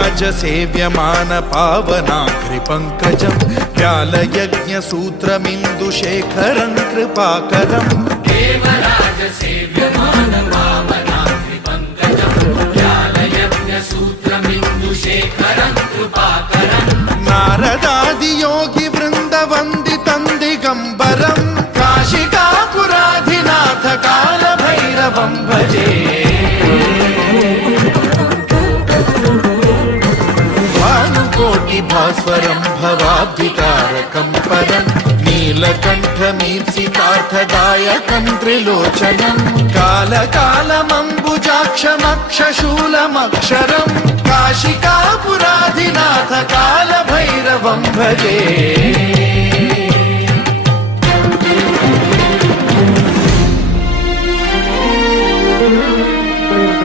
देवराजसेव्यमान पावनाग्रिपङ्कजं व्यालयज्ञसूत्रमिन्दुशेखरं कृपाकरं देवराजसेव्यमान पावनाग्रिपङ्कजं व्यालयज्ञसूत्रमिन्दुशेखरं कृपाकरं नारदादियोगिवृन्दवन्दितं दिगम्बरं काशिकापुराधिनाथ कालभैरवं भजे भास्वरं भवाब्धितारकं परं नीलकण्ठमीप्सितार्थदायकं त्रिलोचनं कालकालमम्बुजाक्षमक्षशूलमक्षरं काशिकापुराधिनाथ कालभैरवं भजे।